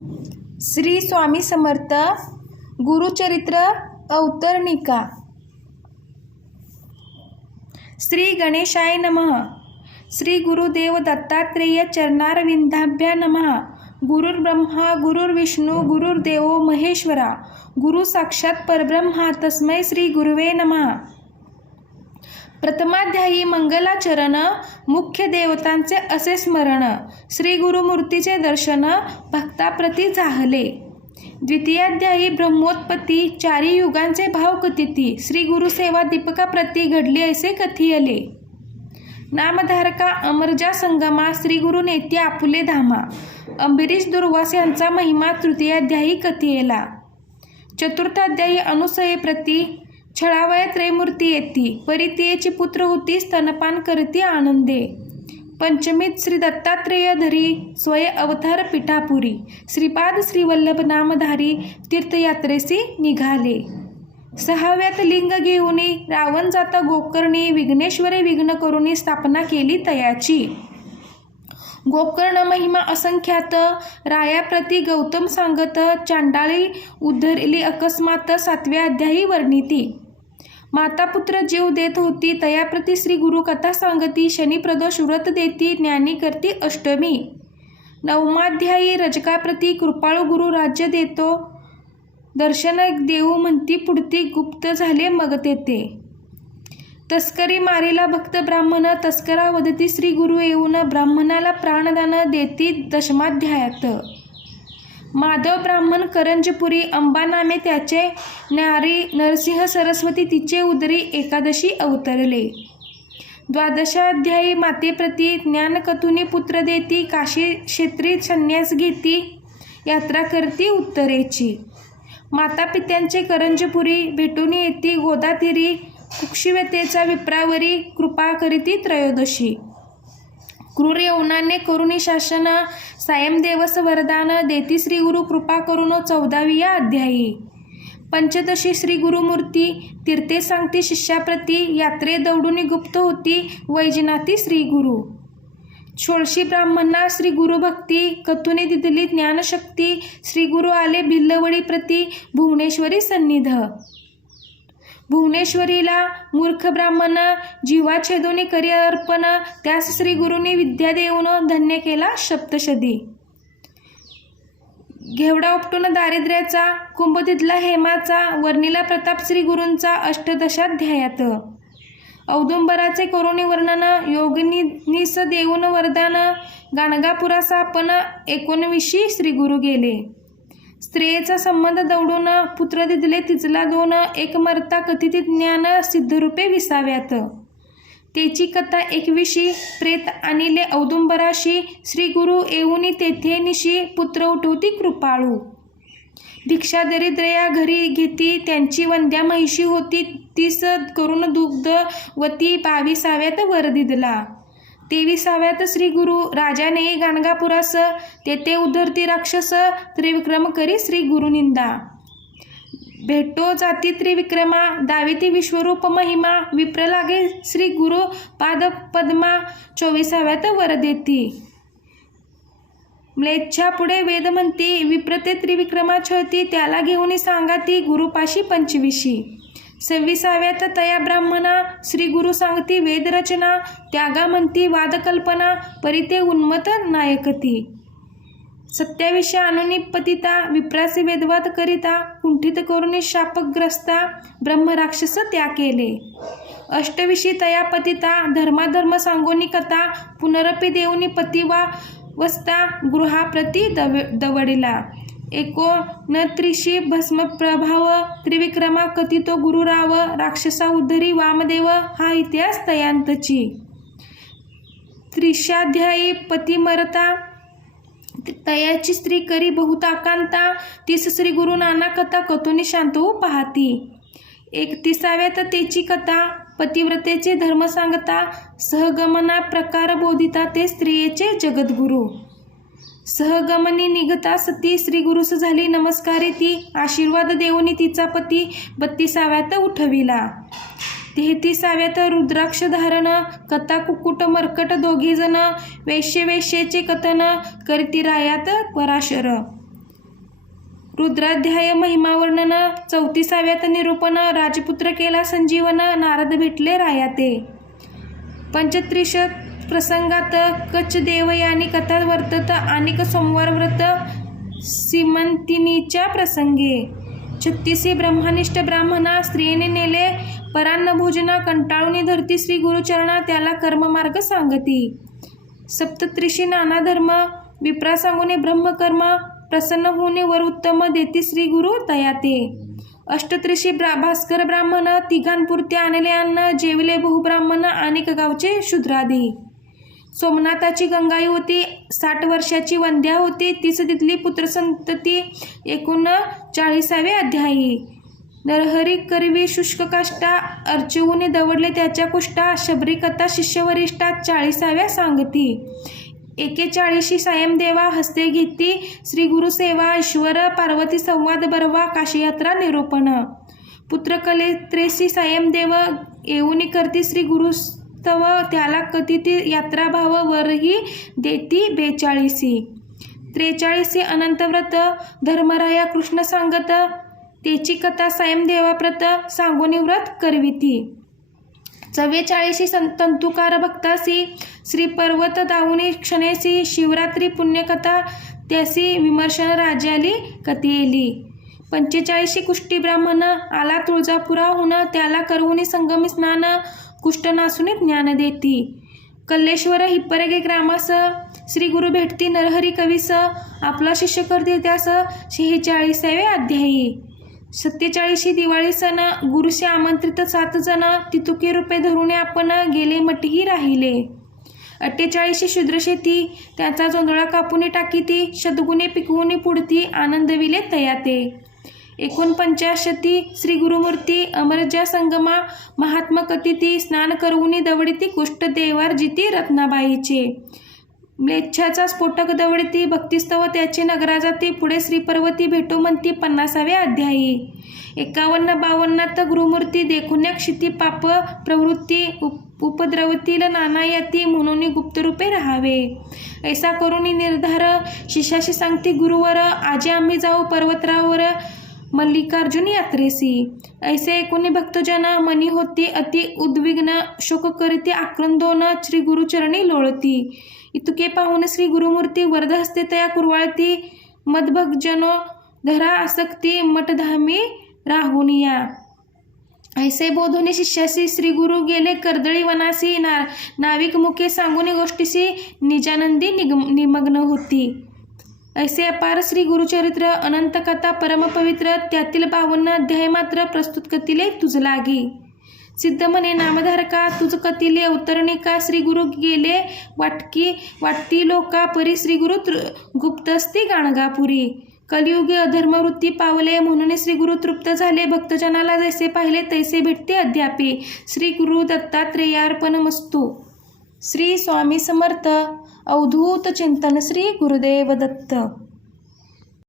श्री स्वामी समर्थ गुरुचरित्र अवतरणिका। श्री गणेशाय नमः। श्री गुरुदेव दत्तात्रेय चरणारविंदाभ्या नमः। गुरुर्ब्रह्मा गुरुर्विष्णू गुरुर्देवो महेश्वरा, गुरु साक्षात परब्रह्मा तस्मै श्री गुरुवे नमः। प्रथमाध्यायी मंगलाचरण। मुख्य देवतांचे असे स्मरण, श्री गुरुमूर्तीचे दर्शन भक्ताप्रती झाले। द्वितीयाध्यायी ब्रह्मोत्पत्ती चारी युगांचे भाव कथिती, श्री गुरुसेवा दीपकाप्रती घडले असे कथियले। नामधारका अमरजा संगमा, श्री गुरु नेती आपुले धामा, अंबरीश दुर्वास यांचा महिमा तृतीयाध्यायी कथियेला। चतुर्थाध्यायी अनुसये प्रती छळावया त्रयमूर्ती येती, परितियेची पुत्र होती स्तनपान करती आनंदे। पंचमीत श्री दत्तात्रेय धरी स्वय अवतार पिठापुरी, श्रीपाद श्रीवल्लभ नामधारी तीर्थयात्रेसी निघाले। सहाव्यात लिंग घेऊनी रावण जाता गोकर्णी, विघ्नेश्वरे विघ्न करुणी स्थापना केली तयाची। गोकर्ण महिमा असंख्यात रायाप्रती गौतम सांगत, चांडाळी उद्धरली अकस्मात सातव्या अध्यायी वर्णिती। माता पुत्र जीव देत होती तयाप्रती श्री गुरु कथा सांगती, शनी प्रदोष व्रत देती ज्ञानी करती अष्टमी। नवमाध्यायी रजकाप्रती कृपाळू गुरु राज्य देतो, दर्शन देऊ म्हणती पुढती गुप्त झाले मग तेथे। तस्करी मारिला भक्त ब्राह्मण, तस्करा वदती श्री गुरु येऊन, ब्राह्मणाला प्राणदान देती दशमाध्यायात। माधव ब्राह्मण करंजपुरी, अंबा नामे त्याचे नारी, नरसिंह सरस्वती तिचे उदरी एकादशी अवतरले। द्वादशाध्यायी मातेप्रती ज्ञानकथुनी पुत्र देती, काशी क्षेत्री संन्यास घेती यात्रा करती उत्तरेची। माता पित्यांचे करंजपुरी भेटून येती गोदातीरी, कुक्षिव्यतेचा विप्रावरी कृपा करीती त्रयोदशी। क्रूर यवनाने करुणी शासन, सायम देवस वरदान देती श्री गुरु कृपा करून चौदावी या अध्यायी। पंचदशी श्री गुरुमूर्ती तीर्थे सांगती शिष्याप्रती, यात्रे दौडूनी गुप्त होती वैजनाथी श्री गुरु। षोडशी ब्राह्मणा श्री गुरुभक्ती, कथुनी दिदली ज्ञानशक्ती, श्री गुरु आले भिल्लवडी प्रती भुवनेश्वरी सन्निध। भुवनेश्वरीला मूर्ख ब्राह्मण जीवा छेदोनी करी अर्पण, त्यास श्री गुरुनी विद्या देऊन धन्य केला सप्तशदी। घेवडा उपटून दारिद्र्याचा, कुंभ तिथला हेमाचा, वर्णिला प्रताप श्री गुरूंचा अष्टदशाध्यायात। औदुंबराचे करुणी वर्णन, योगिनीस देऊन वरदान, गाणगापुराचा आपण 19 श्री गुरु गेले। स्त्रियेचा संबंध दौडून पुत्र दिदले तिचला दोन, एक मरता कथित ज्ञान सिद्धरूपे विसाव्यात। तेची कथा 21 प्रेत आणिले औदुंबराशी, श्री गुरु येऊनी तेथे निशी पुत्र उठवती कृपाळू। भिक्षा दरिद्रया घरी घेती, त्यांची वंद्या महिषी होती 30 करून दुग्धवती, 22व्यात वर दिदला। 23व्यात श्री गुरु राजाने गाणगापुरास, तेथे उद्धरती राक्षस त्रिविक्रम करी श्री गुरुनिंदा। भेटो जाती त्रिविक्रमा, दाविती विश्वरूप महिमा, विप्र लागे श्री गुरु पाद पद्मा, 24व्यात वर देती। म्लेच्छा पुढे वेद म्हणती, विप्रते त्रिविक्रमा छळती, त्याला घेऊन सांगाती गुरुपाशी 25। 26व्यात तया ब्राह्मणा श्री गुरु सांगती वेदरचना, त्यागा म्हणती वादकल्पना, परिते उन्मत नायकती। 27 आणुनी पतिता, विप्रासी वेदवाद करिता, कुंठित करुणी शापग्रस्ता, ब्रह्मराक्षस त्या केले। 28 तया पतिता, धर्माधर्म सांगोनी कथा, पुनरपी देऊनी पतिवा वस्ता, गृहाप्रती दवडिला। 29 भस्म प्रभाव, त्रिविक्रमा कथितो गुरुराव, राक्षसा उद्धरी वामदेव, हा इतिहास तयांतची। 30 पती मरता, तयाची स्त्री करी बहुत आकांता, 30 श्री गुरु नाना कथा कथुनी शांत होऊ पाहती। 31व्यात तेची कथा, पतिव्रतेचे धर्म सांगता, सहगमना प्रकार बोधिता, ते स्त्रियेचे जगद्गुरु। सहगमनी निघता सती श्री गुरुस झाली नमस्कारी ती, आशीर्वाद देऊनी तिचा पती 32व्यात उठविला। 33व्यात रुद्राक्ष धारण, कथा कुकुट मर्कट दोघे जण, वेश्येचे कथन करती रायात पराशर। रुद्राध्याय महिमा वर्णन 34व्यात निरूपण राजपुत्र केला संजीवन नारद भेटले रायाते. पंचत्रिश प्रसंगात कच्छ देवयानी कथा वर्तत अनेक सोमवार व्रत सीमंतिनीच्या प्रसंगे. 36 ब्रह्मनिष्ठ ब्राह्मणा स्त्रियेने नेले परान्न भोजना कंटाळून धरती श्री गुरुचरणा त्याला कर्ममार्ग सांगती. सप्तत्रिशी नाना धर्म विप्रा सांगून ब्रह्मकर्म प्रसन्न होऊन वर उत्तम देती श्री गुरु दयाते. अष्टत्रिशी भास्कर ब्राह्मण तिघांपुरते आणले अन्न जेवले बहुब्राह्मण अनेक गावचे शूद्रादी. सोमनाथाची गंगाई होती 60 वर्षाची वंद्या होती तीच तिथली पुत्रसंतती. 39वे अध्यायी. नरहरी करवी शुष्क काष्टा अर्चवून दवडले त्याच्या कुष्टा. शबरी कथा शिष्यवरिष्ठा 40व्या सांगती. 41 सायमदेवा हस्ते घेती श्री गुरुसेवा. ईश्वर पार्वती संवाद बरवा काशीयात्रा निरूपण. पुत्रकलेत्रेसी सायमदेव येऊन करती श्री गुरुस्तव त्याला कथिती यात्राभाव वरही देती 42. 43 अनंतव्रत धर्मराया कृष्ण सांगत तेची कथा सायमदेवाप्रत सांगोनी व्रत करविती. 44 तंतुकार भक्तासी श्री पर्वत दावुनी क्षणेसी. शिवरात्री पुण्यकथा त्यासी विमर्शन राज्याली कथेली. 45 कुष्टी ब्राह्मण आला तुळजापुराहून त्याला करवुनी संगमी स्नान कुष्ट नासून ज्ञान देती. कल्लेश्वर हिप्परगे ग्रामास श्री गुरु भेटती नरहरी कवीस आपला शिष्य करते त्यास 46वे अध्यायी. 47 दिवाळी सण गुरुशी आमंत्रित 7 जण तितुकी रूपे धरून आपण गेले मठही राहिले. 48 शूद्रशेती त्याचा जोंधळा कापुनी टाकीती शतगुणे पिकवुनी पुढती आनंदविले तयाते. 49 श्री गुरुमूर्ती अमरजा संगमा महात्मा कथिती स्नान करवुनी दवडिती कुष्ट देवार जिती रत्नाबाईचे. म्लेच्छाचा स्फोटक दवडिती भक्तिस्तव त्याचे नगरा जाती पुढे श्रीपर्वती भेटो म्हणती 50वे अध्यायी. 51-52 गुरुमूर्ती देखुन्या क्षिती पाप प्रवृत्ती उपद्रवतील नाना याती म्हणून गुप्तरूपे राहावे. ऐसा करून निर्धार शिष्याशी सांगती गुरुवर आजे आम्ही जाऊ पर्वतरावर मल्लिकार्जुन यात्रेसी. ऐसे ऐकून भक्तजन मनी होती अति उद्विग्न शोक करीती आक्रंदोन श्री गुरुचरणी लोळती. इतके पाहून श्री गुरुमूर्ती वरदहस्ते तया कुरवाळती मदभक्तजनो धरा आसक्ती मठधामी राहून या. ऐसे बोधोनी शिष्यासी श्री गुरु गेले कर्दळी वनासी. नाविक मुखे सांगून गोष्टीसी निजानंदी निमग्न होती. ऐसे अपार श्री गुरुचरित्र अनंत कथा परमपवित्र त्यातील 52 अध्याय मात्र प्रस्तुत कथिले तुझ लागी. सिद्ध म्हणे नामधारका तुझ कथिले अवतरणिका. श्री गुरु गेले वाटती लोका परी श्री गुरु गुप्तस्ती गाणगापुरी. कलियुगी अधर्मवृत्ती पावले म्हणून श्री गुरु तृप्त झाले. भक्तजनाला जैसे पाहिले तैसे भेटते अद्यापी. श्री गुरु दत्तात्रेयार्पणमस्तु. श्री स्वामी समर्थ. अवधूत चिंतन श्री गुरुदेव दत्त.